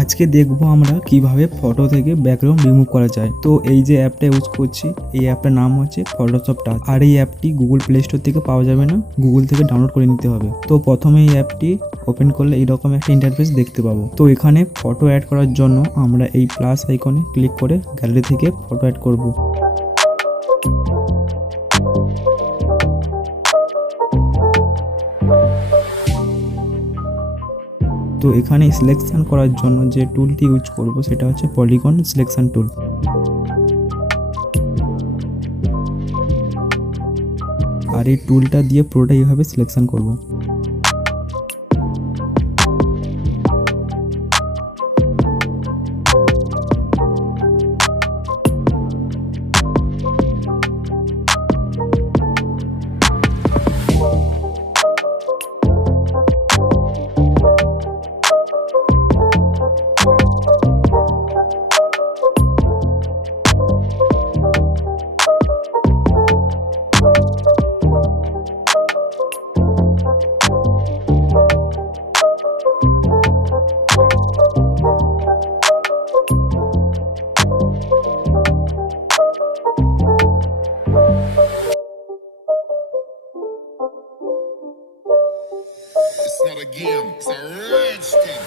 আজকে দেখবো আমরা কিভাবে ফটো থেকে ব্যাকগ্রাউন্ড রিমুভ করা যায়। তো এই যে অ্যাপটা ইউজ করছি, এই অ্যাপটার নাম হচ্ছে ফটোশপ টাচ। আর এই অ্যাপটি গুগল প্লে স্টোর থেকে পাওয়া যাবে না, গুগল থেকে ডাউনলোড করে নিতে হবে। তো প্রথমে এই অ্যাপটি ওপেন করলে এইরকম একটা ইন্টারফেস দেখতে পাবো। তো এখানে ফটো অ্যাড করার জন্য আমরা এই প্লাস আইকনে ক্লিক করে গ্যালারি থেকে ফটো অ্যাড করব। তো এখানে সিলেকশন করার জন্য যে টুলটি ইউজ করব সেটা হচ্ছে পলিগন সিলেকশন টুল। আর এই টুলটা দিয়ে পুরোটা এইভাবে সিলেকশন করব। It's not a game, it's a rich thing.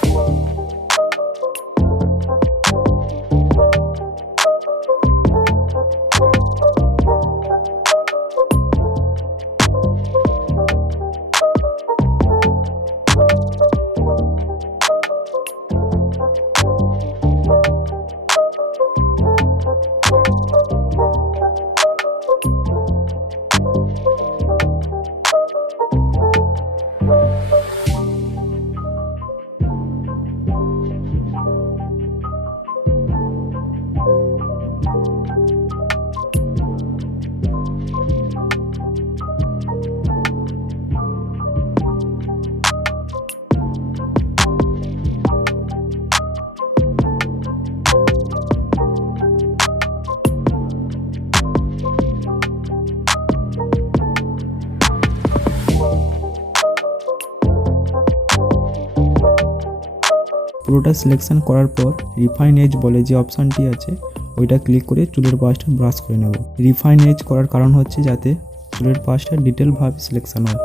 পুরোটা সিলেকশন করার পর রিফাইন এজ বলে যে অপশানটি আছে ওইটা ক্লিক করে চুলের পাশটা ব্রাশ করে নেব। রিফাইন এজ করার কারণ হচ্ছে যাতে চুলের পাশটা ডিটেলভাবে সিলেকশন হয়।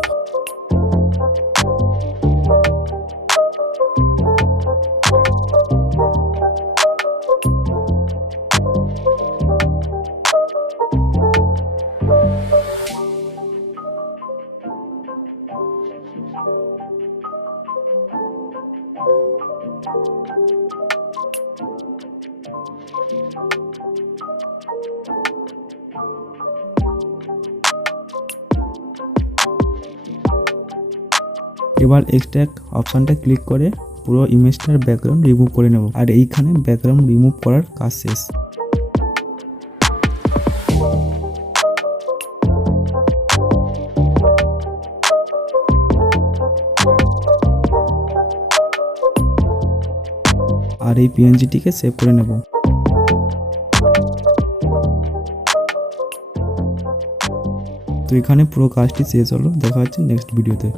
এবার এক্সট্রাক্ট অপশানটা ক্লিক করে পুরো ইমেজটার ব্যাকগ্রাউন্ড রিমুভ করে নেব। আর এইখানে ব্যাকগ্রাউন্ড রিমুভ করার কাজ শেষ। আর এই পিএনজিটিকে সেভ করে নেব। তো এখানে পুরো কাজটি শেষ হলো। দেখা হচ্ছে নেক্সট ভিডিওতে।